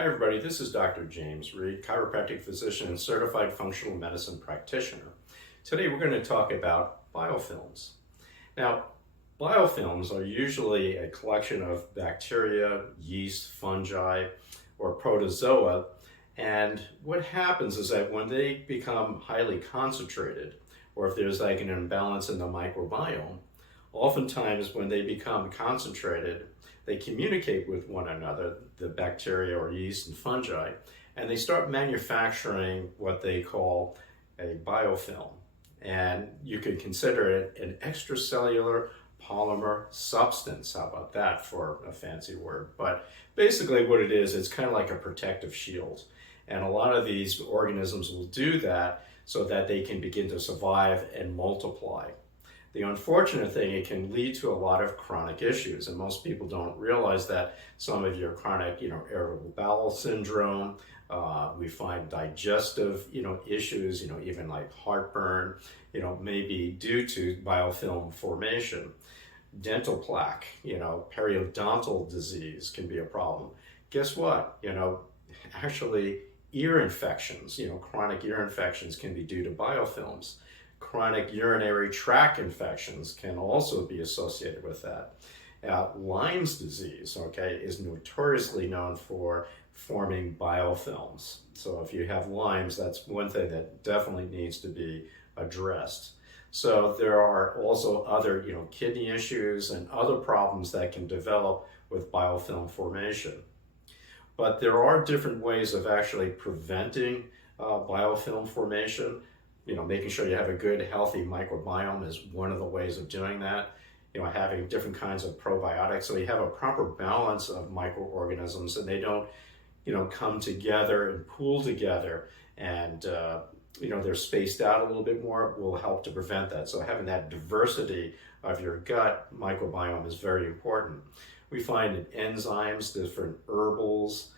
Hi everybody, this is Dr. James Reade, chiropractic physician and certified functional medicine practitioner. Today we're going to talk about biofilms. Now, biofilms are usually a collection of bacteria, yeast, fungi, or protozoa, and what happens is that when they become highly concentrated, or if there's like an imbalance in the microbiome, oftentimes when they become concentrated, they communicate with one another, the bacteria or yeast and fungi, and they start manufacturing what they call a biofilm. And you could consider it an extracellular polymer substance. How about that for a fancy word? But basically what it is, it's kind of like a protective shield. And a lot of these organisms will do that so that they can begin to survive and multiply. The unfortunate thing, it can lead to a lot of chronic issues, and most people don't realize that some of your chronic, irritable bowel syndrome, we find digestive, issues, even like heartburn, may be due to biofilm formation. Dental plaque, periodontal disease can be a problem. Guess what? Actually, ear infections, chronic ear infections can be due to biofilms. Chronic urinary tract infections can also be associated with that. Lyme's disease, is notoriously known for forming biofilms. So if you have Lyme's, that's one thing that definitely needs to be addressed. So there are also other, kidney issues and other problems that can develop with biofilm formation. But there are different ways of actually preventing biofilm formation. Making sure you have a good, healthy microbiome is one of the ways of doing that. Having different kinds of probiotics, so you have a proper balance of microorganisms, and they don't, come together and pool together, and they're spaced out a little bit more, will help to prevent that. So having that diversity of your gut microbiome is very important. We find that enzymes, different herbals,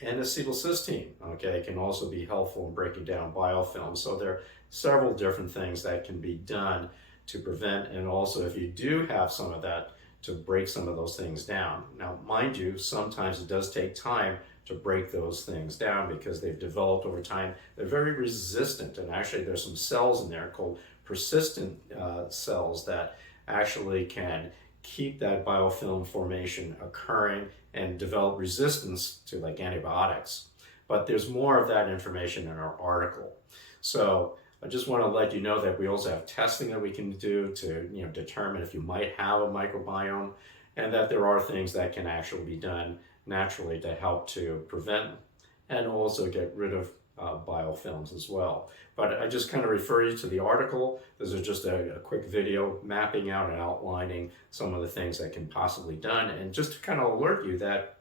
and acetylcysteine, can also be helpful in breaking down biofilms. So there are several different things that can be done to prevent, and also if you do have some of that, to break some of those things down. Now, mind you, sometimes it does take time to break those things down because they've developed over time. They're very resistant, and actually there's some cells in there called persistent cells that actually can keep that biofilm formation occurring and develop resistance to like antibiotics. But there's more of that information in our article. So I just want to let you know that we also have testing that we can do to determine if you might have a microbiome, and that there are things that can actually be done naturally to help to prevent and also get rid of biofilms as well. But I just kind of refer you to the article. This is just a quick video mapping out and outlining some of the things that can possibly be done, and just to kind of alert you that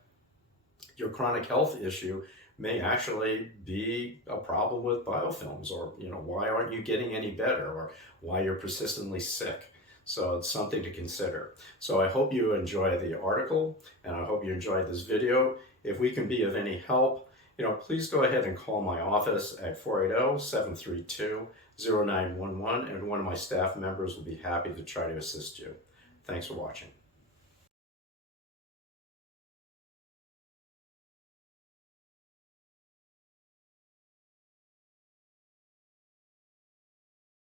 your chronic health issue may actually be a problem with biofilms, or why aren't you getting any better, or why you're persistently sick. So it's something to consider. So I hope you enjoy the article, and I hope you enjoyed this video. If we can be of any help, please go ahead and call my office at 480-732-0911, and one of my staff members will be happy to try to assist you. Thanks for watching.